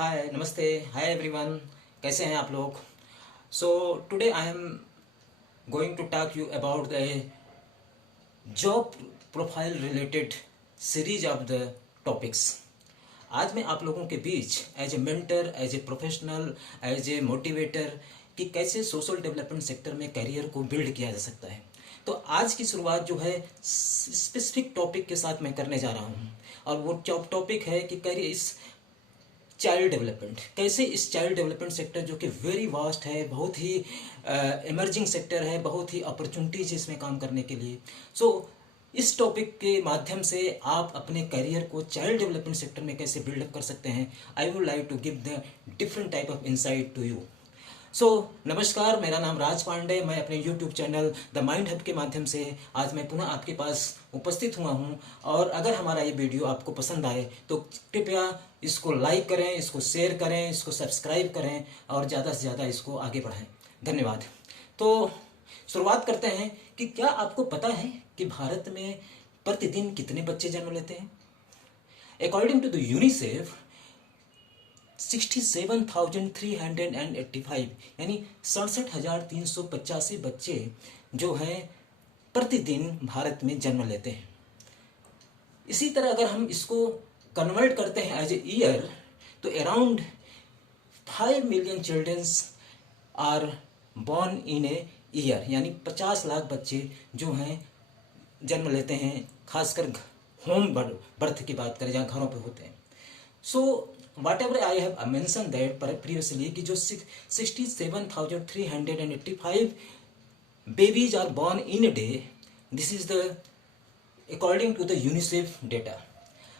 हाय नमस्ते hi everyone. कैसे हैं आप लोग? So today I am going to talk you about the job profile related series of the topics. आज मैं आप लोगों के बीच as a mentor, as a professional, as a motivator कि कैसे सोशल डेवलपमेंट सेक्टर में करियर को बिल्ड किया जा सकता है। तो आज की शुरुआत जो है स्पेसिफिक टॉपिक के साथ मैं करने जा रहा हूँ, और वो टॉपिक है कि करियर इस चाइल्ड डेवलपमेंट, कैसे इस चाइल्ड डेवलपमेंट सेक्टर जो कि वेरी वास्ट है, बहुत ही इमर्जिंग सेक्टर है, बहुत ही अपॉर्चुनिटीज इसमें काम करने के लिए। सो इस टॉपिक के माध्यम से आप अपने करियर को चाइल्ड डेवलपमेंट सेक्टर में कैसे बिल्डअप कर सकते हैं, I would like to give the different type of insight to you. So नमस्कार, मेरा नाम राज पांडे। मैं अपने YouTube channel the mind hub के माध्यम से आज मैं पुनः आपके पास उपस्थित हुआ हूं। और अगर हमारा ये वीडियो आपको पसंद आए तो कृपया इसको लाइक करें, इसको शेयर करें, इसको सब्सक्राइब करें और ज़्यादा से ज़्यादा इसको आगे बढ़ाएं। धन्यवाद। तो शुरुआत करते हैं कि क्या आपको पता है कि भारत में प्रतिदिन कितने बच्चे जन्म लेते हैं? अकॉर्डिंग टू द यूनिसेफ 67,385 यानी 67,385 बच्चे जो हैं प्रतिदिन भारत में जन्म लेते हैं। इसी तरह अगर हम इसको कन्वर्ट करते हैं एज ए ईयर तो around 5 million childrens are born in a year, यानी 50 लाख बच्चे जो हैं जन्म लेते हैं, खासकर होम बर्थ की बात करें जहाँ घरों पे होते हैं। So what ever I have mention that previously कि जो 67,385 babies are born in a day, this is the according to the UNICEF data.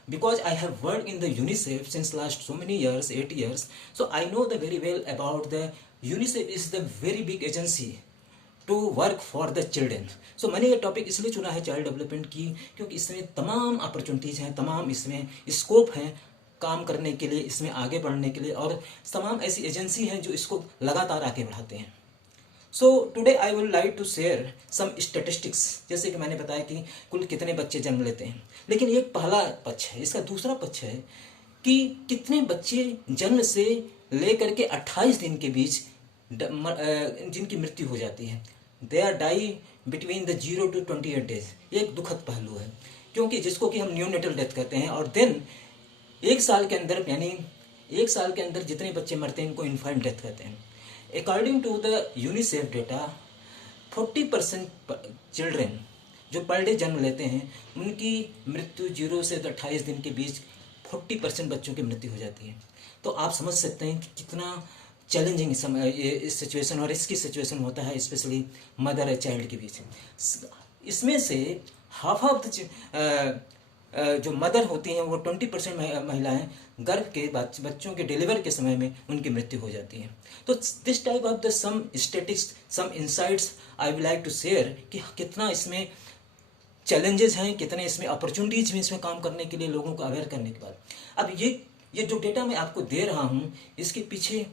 Because I have worked in the UNICEF since last so many years, 8 years, so I know the very well about the UNICEF is the very big agency to work for the children. So मैंने ये topic इसलिए चुना है child development की, क्योंकि इसमें तमाम opportunities हैं, तमाम इसमें स्कोप हैं काम करने के लिए, इसमें आगे बढ़ने के लिए, और तमाम ऐसी एजेंसी हैं जो इसको लगातार आगे बढ़ाते हैं। So today I would like to share some statistics, जैसे कि मैंने बताया कि कुल कितने बच्चे जन्म लेते हैं, लेकिन ये पहला पक्ष है। इसका दूसरा पक्ष है कि कितने बच्चे जन्म से लेकर के 28 दिन के बीच जिनकी मृत्यु हो जाती है। They are die between the 0 to 28 days। ये एक दुखद पहलू है, क्योंकि जिसको कि हम न्यूनेटल डेथ कहते हैं, और देन एक साल के अंदर, यानी एक साल के अंदर जितने बच्चे मरते हैं इनको इन्फेंट डेथ कहते हैं। According to the UNICEF data 40% children जो पर डे जन्म लेते हैं उनकी मृत्यु 0 से 28 दिन के बीच 40% बच्चों की मृत्यु हो जाती है। तो आप समझ सकते हैं कि कितना चैलेंजिंग इस सिचुएशन और इसकी सिचुएशन होता है, स्पेशली मदर और चाइल्ड के बीच। इसमें से हाफ ऑफ द जो मदर होती हैं वो 20% महिलाएं गर्भ के बच्चों के डिलीवर के समय में उनकी मृत्यु हो जाती है। तो this type of the some statistics, some insights I will like to share कि कितना इसमें चैलेंजेस हैं, कितने इसमें अपॉर्चुनिटीज हैं इसमें काम करने के लिए, लोगों को अवेयर करने के बाद। अब ये जो डेटा मैं आपको दे रहा हूँ, इसके पीछे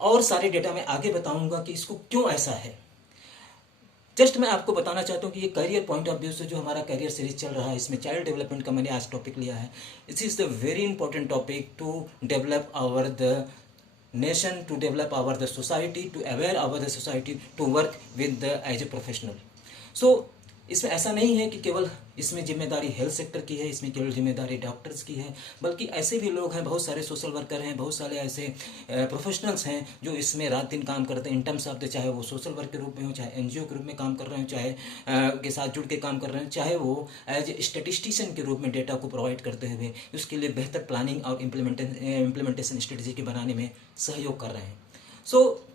और सारे डेटा मैं आगे बताऊंगा कि इसको क्यों ऐसा है। जस्ट मैं आपको बताना चाहता हूँ कि ये करियर पॉइंट ऑफ व्यू से जो हमारा करियर सीरीज चल रहा है, इसमें चाइल्ड डेवलपमेंट का मैंने आज टॉपिक लिया है। It is the very important topic to develop our the nation, to develop our the society, to aware our the society, to work with the as a professional. So इसमें ऐसा नहीं है कि केवल इसमें जिम्मेदारी हेल्थ सेक्टर की है, इसमें केवल जिम्मेदारी डॉक्टर्स की है, बल्कि ऐसे भी लोग हैं, बहुत सारे सोशल वर्कर हैं, बहुत सारे ऐसे प्रोफेशनल्स हैं जो इसमें रात दिन काम करते हैं इन टर्म्स ऑफ द, चाहे वो सोशल वर्क के रूप में हो, चाहे एनजीओ के रूप में काम कर रहे हो, चाहे के साथ जुड़ के काम कर रहे हैं, चाहे वो एज ए स्टेटिस्टिशियन के रूप में डेटा को प्रोवाइड करते हुए उसके लिए बेहतर प्लानिंग और इम्प्लीमेंटेशन स्ट्रेटजी के बनाने में सहयोग कर रहे हैं। सो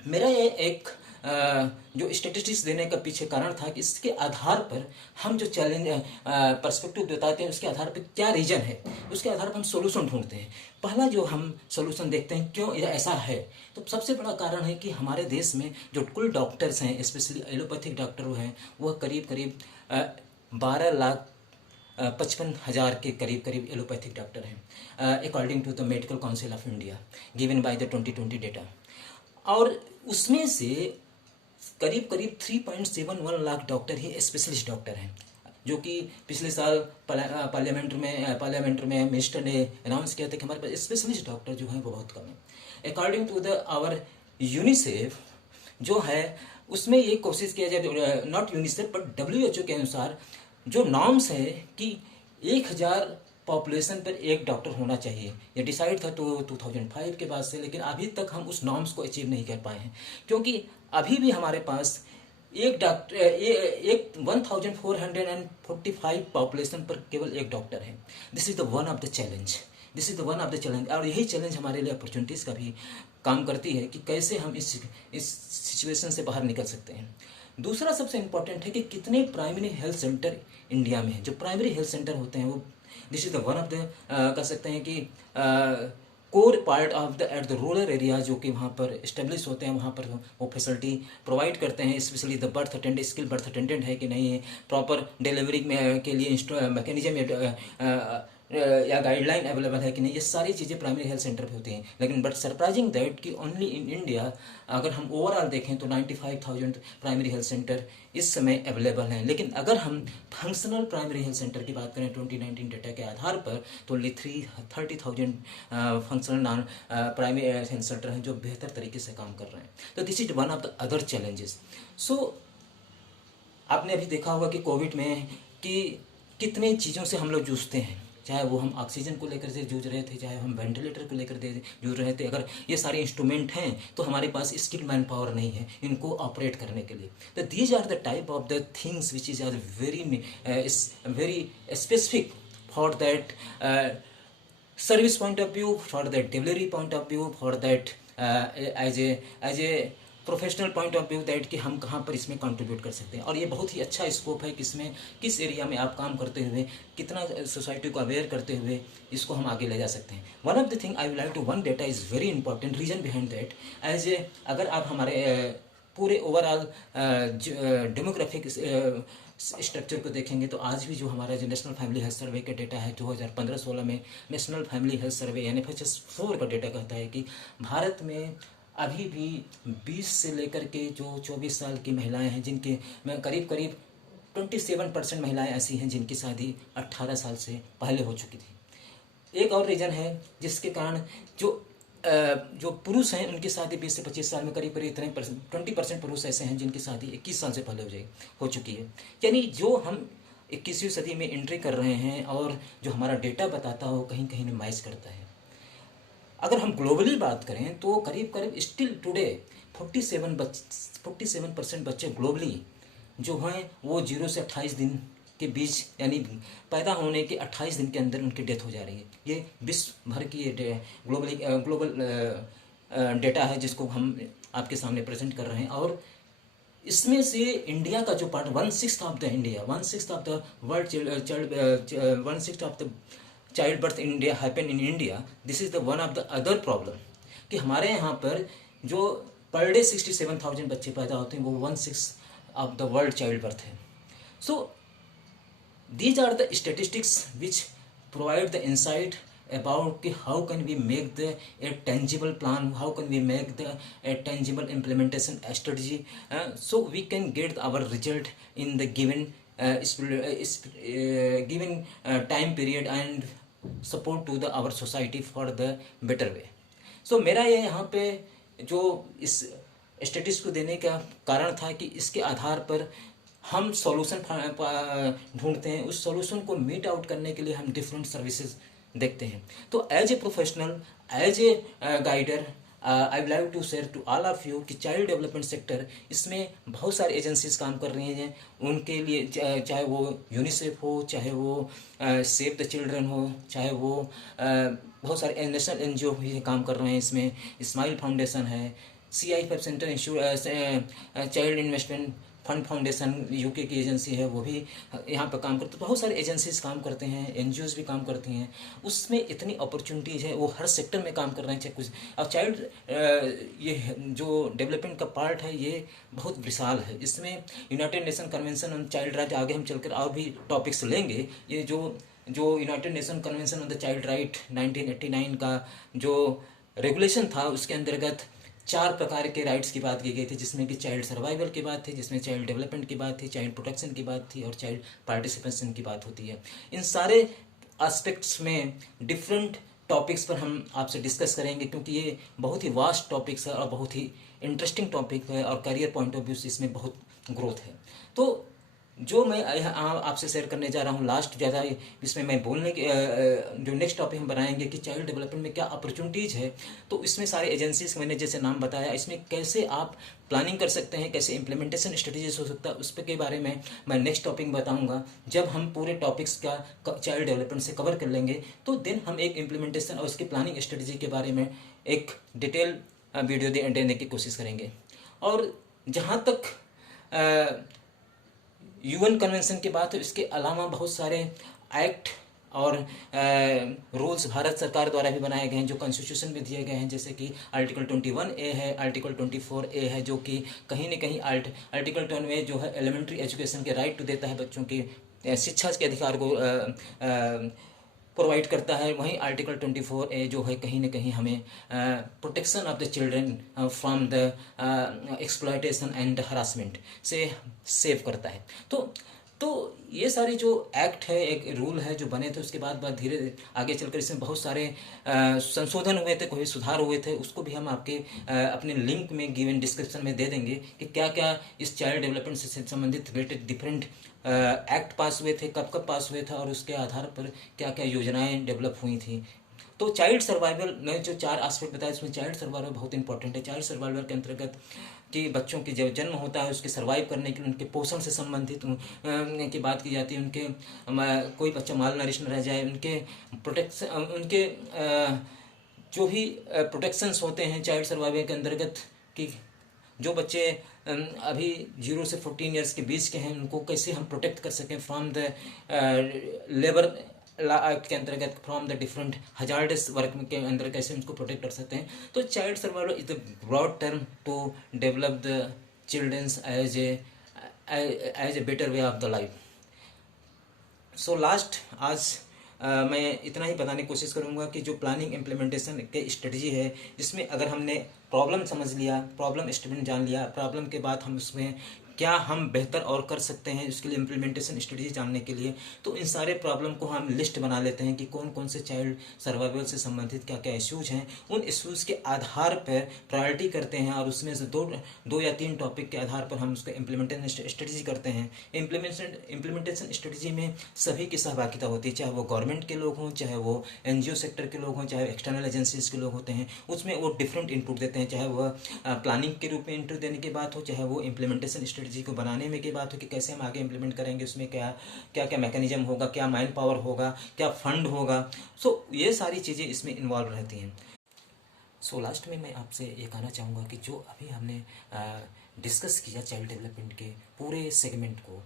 मेरा ये एक जो स्टेटिस्टिक्स देने का पीछे कारण था कि इसके आधार पर हम जो चैलेंज पर्सपेक्टिव बताते हैं, उसके आधार पर क्या रीजन है, उसके आधार पर हम सोल्यूशन ढूंढते हैं। पहला जो हम सोल्यूशन देखते हैं क्यों ऐसा है, तो सबसे बड़ा कारण है कि हमारे देश में जो कुल डॉक्टर्स हैं, स्पेशली एलोपैथिक डॉक्टर हैं, वह करीब करीब 12,55,000 के करीब एलोपैथिक डॉक्टर हैं, according to the medical council of India given by the 2020 data. और उसमें से करीब 3.71 लाख डॉक्टर ही स्पेशलिस्ट डॉक्टर हैं, जो कि पिछले साल पार्लियामेंट में मिनिस्टर ने अनाउंस किया था कि हमारे पास स्पेशलिस्ट डॉक्टर जो हैं वो बहुत कम है। According to the our UNICEF जो है उसमें ये कोशिश किया जाए, नॉट यूनिसेफ बट WHO के अनुसार जो नॉर्म्स है कि 1000 पॉपुलेशन पर एक डॉक्टर होना चाहिए, ये डिसाइड था तो 2005 के बाद से, लेकिन अभी तक हम उस नॉर्म्स को अचीव नहीं कर पाए हैं, क्योंकि अभी भी हमारे पास एक डॉक्टर एक 1445 पॉपुलेशन पर केवल एक डॉक्टर है। This is the one of the challenge, this is the one of the challenge. और यही चैलेंज हमारे लिए अपॉर्चुनिटीज़ का भी काम करती है कि कैसे हम इस सिचुएशन से बाहर निकल सकते हैं। दूसरा सबसे इम्पोर्टेंट है कि कितने प्राइमरी हेल्थ सेंटर इंडिया में है। जो प्राइमरी हेल्थ सेंटर होते हैं वो this is the one of the कह सकते हैं कि core part of the at the rural area, जो कि वहाँ पर इस्टेब्लिश होते हैं, वहाँ पर वो फैसिलिटी प्रोवाइड करते हैं। Specially the birth attendant, skill birth attendant है कि नहीं है, प्रॉपर डिलीवरी में के लिए मैकेनिज्म या गाइडलाइन अवेलेबल है कि नहीं, ये सारी चीज़ें प्राइमरी हेल्थ सेंटर पे होती हैं। लेकिन बट सरप्राइजिंग दैट कि ओनली इन इंडिया अगर हम ओवरऑल देखें तो 95,000 प्राइमरी हेल्थ सेंटर इस समय अवेलेबल हैं। लेकिन अगर हम फंक्शनल प्राइमरी हेल्थ सेंटर की बात करें 2019 डेटा के आधार पर, तो only 30,000 functional non primary health centre हैं जो बेहतर तरीके से काम कर रहे हैं। तो this is one of the other challenges. So आपने अभी देखा होगा कि कोविड में कि कितनी चीज़ों से हम लोग जूझते हैं, चाहे वो हम ऑक्सीजन को लेकर से जूझ रहे थे, चाहे हम वेंटिलेटर को लेकर जूझ रहे थे। अगर ये सारे इंस्ट्रूमेंट हैं तो हमारे पास स्किल मैन पावर नहीं है इनको ऑपरेट करने के लिए। तो these are the type of the things which is are very specific for that service point of view, for that delivery point of view, for that as a professional point of view, that कि हम कहाँ पर इसमें contribute कर सकते हैं। और ये बहुत ही अच्छा स्कोप है कि इसमें किस एरिया में आप काम करते हुए कितना सोसाइटी को अवेयर करते हुए इसको हम आगे ले जा सकते हैं। One of the thing I will like to one data is very important reason behind that. As a अगर आप हमारे पूरे ओवरऑल डेमोग्राफिक स्ट्रक्चर को देखेंगे तो आज भी जो हमारा जो नेशनल फैमिली हेल्थ सर्वे का डेटा है 2015-16 में national family health survey NFHS 4 का डेटा कहता है कि भारत में अभी भी 20 से लेकर के जो 24 साल की महिलाएं हैं, जिनके में करीब 27% महिलाएं ऐसी हैं जिनकी शादी 18 साल से पहले हो चुकी थी। एक और रीज़न है जिसके कारण जो पुरुष हैं उनकी शादी 20 से 25 साल में करीब इतने 20% पुरुष ऐसे हैं जिनकी शादी 21 साल से पहले हो चुकी है। यानी जो हम 21वीं सदी में एंट्री कर रहे हैं और जो हमारा डेटा बताता हो कहीं कहीं मैच करता है। अगर हम ग्लोबली बात करें तो करीब स्टिल टुडे 47% बच्चे ग्लोबली जो हैं वो 0 से 28 दिन के बीच, यानी पैदा होने के 28 दिन के अंदर उनकी डेथ हो जा रही है। ये विश्व भर की ये ग्लोबल डेटा है जिसको हम आपके सामने प्रेजेंट कर रहे हैं। और इसमें से इंडिया का जो part 1/6 of the India 1/6 of the world 1/6 of the child birth in India happen in India. This is the one of the other problem कि हमारे यहाँ पर जो पर डे 67,000 बच्चे पैदा होते हैं वो 1/6 of the world child birth है। सो these are the statistics which provide the insight about how can we make a tangible plan, how can we make a tangible implementation strategy, so we can get our result in the given time period and support to our society for the better way. So मेरा ये यहाँ पे जो इस statistics को देने का कारण था कि इसके आधार पर हम सॉल्यूशन ढूंढते हैं। उस सॉल्यूशन को मीट आउट करने के लिए हम डिफरेंट सर्विसेज देखते हैं। तो as a professional, as a guider, I would like to share to all of you कि चाइल्ड डेवलपमेंट सेक्टर इसमें बहुत सारे एजेंसीज काम कर रही हैं। उनके लिए चाहे वो यूनिसेफ हो, चाहे वो सेव द चिल्ड्रन हो, चाहे वो बहुत सारे नेशनल NGO भी काम कर रहे हैं। इसमें स्माइल फाउंडेशन है, CIFF centre child investment fund foundation UK की एजेंसी है, वो भी यहाँ पर काम करते। बहुत सारे एजेंसीज काम करते हैं, NGOs भी काम करती हैं। उसमें इतनी अपॉर्चुनिटीज़ है, वो हर सेक्टर में काम कर रहे हैं। चाहे कुछ अब चाइल्ड ये जो डेवलपमेंट का पार्ट है ये बहुत विशाल है। इसमें United nation convention on child right, आगे हम चलकर और भी टॉपिक्स लेंगे। ये जो United nation convention on the child right 1989 का जो रेगुलेशन था उसके अंतर्गत 4 प्रकार के राइट्स की बात की गई थी, जिसमें कि चाइल्ड सर्वाइवल की बात थी, जिसमें चाइल्ड डेवलपमेंट की बात थी, चाइल्ड प्रोटेक्शन की बात थी और चाइल्ड पार्टिसिपेशन की बात होती है। इन सारे एस्पेक्ट्स में डिफरेंट टॉपिक्स पर हम आपसे डिस्कस करेंगे, क्योंकि ये बहुत ही वास्ट टॉपिक्स है और बहुत ही इंटरेस्टिंग टॉपिक है और करियर पॉइंट ऑफ व्यू से इसमें बहुत ग्रोथ है। तो जो मैं आपसे शेयर करने जा रहा हूँ लास्ट ज़्यादा, इसमें मैं बोलने के जो नेक्स्ट टॉपिक हम बनाएंगे कि चाइल्ड डेवलपमेंट में क्या अपॉर्चुनिटीज़ है। तो इसमें सारे एजेंसीज मैंने जैसे नाम बताया, इसमें कैसे आप प्लानिंग कर सकते हैं, कैसे इम्प्लीमेंटेशन स्ट्रेटेजीज हो सकता है, उस पर के बारे में मैं नेक्स्ट टॉपिक बताऊंगा। जब हम पूरे टॉपिक्स का चाइल्ड डेवलपमेंट से कवर कर लेंगे तो देन हम एक इम्प्लीमेंटेशन और उसकी प्लानिंग स्ट्रेटेजी के बारे में एक डिटेल वीडियो देने की कोशिश करेंगे। और जहाँ तक यूएन कन्वेंशन की बात है, इसके अलावा बहुत सारे एक्ट और रूल्स भारत सरकार द्वारा भी बनाए गए हैं, जो कॉन्स्टिट्यूशन में दिए गए हैं, जैसे कि आर्टिकल 21A है, आर्टिकल 24A है, जो कि कहीं न कहीं आर्टिकल 21A जो है एलिमेंट्री एजुकेशन के राइट टू देता है, बच्चों की शिक्षा के अधिकार को प्रोवाइड करता है। वहीं आर्टिकल 24A जो है कहीं ना कहीं हमें protection of the children from the exploitation and harassment से सेव करता है। तो ये सारे जो एक्ट है, एक रूल है जो बने थे, उसके बाद धीरे आगे चलकर इसमें बहुत सारे संशोधन हुए थे, कोई सुधार हुए थे, उसको भी हम आपके अपने लिंक में गिवन डिस्क्रिप्शन में दे देंगे कि क्या क्या इस चाइल्ड डेवलपमेंट से संबंधित रिलेटेड डिफरेंट एक्ट पास हुए थे, कब कब पास हुए थे और उसके आधार पर क्या क्या योजनाएं डेवलप हुई थी। तो चाइल्ड सर्वाइवल ने जो 4 एस्पेक्ट बताया, इसमें चाइल्ड सर्वाइवल बहुत इंपॉर्टेंट है। चाइल्ड सर्वाइवल के अंतर्गत कि बच्चों की जब जन्म होता है उसके सर्वाइव करने के लिए उनके पोषण से संबंधित की बात की जाती है। उनके कोई बच्चा माल नरिश न रह जाए, उनके प्रोटेक्शन, उनके जो भी प्रोटेक्शंस होते हैं चाइल्ड सर्वाइवल के अंतर्गत, कि जो बच्चे अभी 0 से 14 ईयर्स के बीच के हैं, उनको कैसे हम प्रोटेक्ट कर सकें फ्रॉम द लेबर एक्ट के अंतर्गत, from the different hazardous work के अंदर कैसे उनको प्रोटेक्ट कर सकते हैं। तो child survival is the broad term to develop the childrens as a better way of the life. So last आज मैं इतना ही बताने की कोशिश करूंगा कि जो प्लानिंग इम्प्लीमेंटेशन के स्ट्रेटजी है, जिसमें अगर हमने प्रॉब्लम समझ लिया, प्रॉब्लम स्टेटमेंट जान लिया, प्रॉब्लम के बाद हम उसमें क्या हम बेहतर और कर सकते हैं उसके लिए इम्प्लीमेंटेशन स्ट्रेटजी जानने के लिए, तो इन सारे प्रॉब्लम को हम लिस्ट बना लेते हैं कि कौन कौन से चाइल्ड सर्वाइवल से संबंधित क्या क्या इश्यूज हैं। उन इश्यूज के आधार पर प्रायोरिटी करते हैं और उसमें से दो या 3 टॉपिक के आधार पर हम उसका इम्प्लीमेंटेशन स्ट्रेटजी करते हैं। इम्प्लीमेंटेशन स्ट्रेटजी में सभी की सहभागिता होती है, चाहे वो गवर्नमेंट के लोग हों, चाहे वो एनजीओ सेक्टर के लोग हों, चाहे एक्सटर्नल एजेंसीज के लोग होते हैं, उसमें वो डिफरेंट इनपुट देते हैं, चाहे वह प्लानिंग के रूप में इनपुट देने की बात हो, चाहे वो इम्प्लीमेंटेशन स्ट्रेटजी को बनाने में की बात हो कि कैसे हम आगे इम्प्लीमेंट करेंगे, उसमें क्या क्या क्या मैकेनिज्म होगा, क्या मैन पावर होगा, क्या फंड होगा। सो ये सारी चीज़ें इसमें इन्वॉल्व रहती हैं। सो लास्ट में मैं आपसे ये कहना चाहूँगा कि जो अभी हमने डिस्कस किया चाइल्ड डेवलपमेंट के पूरे सेगमेंट को,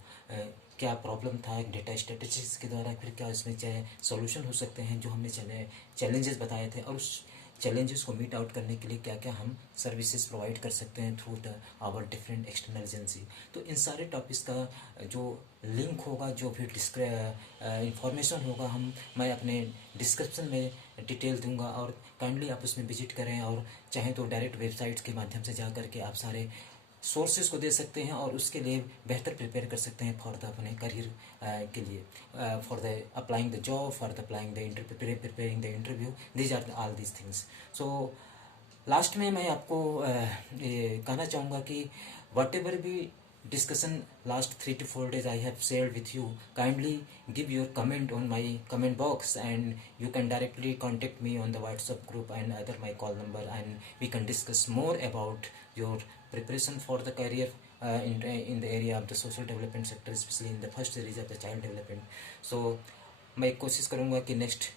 क्या प्रॉब्लम था एक डेटा स्ट्रेटेजीज के द्वारा, फिर क्या इसमें चाहे सॉल्यूशन हो सकते हैं, जो हमने चैलेंजेस बताए थे, और उस चैलेंजेस को मीट आउट करने के लिए क्या क्या हम सर्विसेज प्रोवाइड कर सकते हैं through the our different external agency. तो इन सारे टॉपिक्स का जो लिंक होगा, जो भी इंफॉर्मेशन होगा, मैं अपने डिस्क्रिप्शन में डिटेल दूंगा, और काइंडली आप उसमें विजिट करें, और चाहें तो डायरेक्ट वेबसाइट्स के माध्यम से जा करके आप सारे सोर्सेज को दे सकते हैं और उसके लिए बेहतर प्रिपेयर कर सकते हैं फॉर द अपने करियर के लिए, for the applying the job, for the applying the preparing the interview, these are all these things. So last में मैं आपको ये कहना चाहूँगा कि वट एवर भी discussion last 3 to 4 days I have shared with you, kindly give your comment on my comment box, and you can directly contact me on the WhatsApp group and either my call number, and we can discuss more about your preparation for the career in the area of the social development sector, especially in the first series of the child development. So मैं कोशिश करूँगा कि next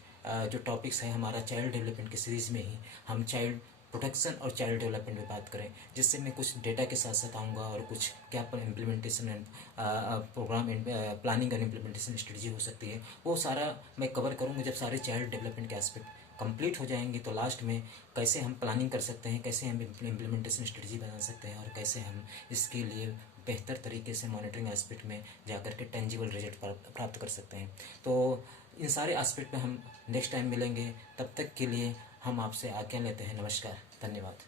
जो topics है हमारा child development की series में ही हम चाइल्ड प्रोटेक्शन और चाइल्ड डेवलपमेंट में बात करें, जिससे मैं कुछ डेटा के साथ साथ आऊँगा और कुछ क्या पर implementation and program and planning और इम्प्लीमेंटेशन स्ट्रेटजी हो सकती है, वो सारा मैं कवर करूँगा। जब सारे चाइल्ड डेवलपमेंट के एस्पेक्ट कंप्लीट हो जाएंगे तो लास्ट में कैसे हम प्लानिंग कर सकते हैं, कैसे हम इम्प्लीमेंटेशन स्ट्रेटजी बना सकते हैं, और कैसे हम इसके लिए बेहतर तरीके से मॉनिटरिंग एस्पेक्ट में जाकर के टेंजिबल रिजल्ट प्राप्त कर सकते हैं। तो इन सारे एस्पेक्ट में हम नेक्स्ट टाइम मिलेंगे, तब तक के लिए हम आपसे आज्ञा लेते हैं। नमस्कार, धन्यवाद।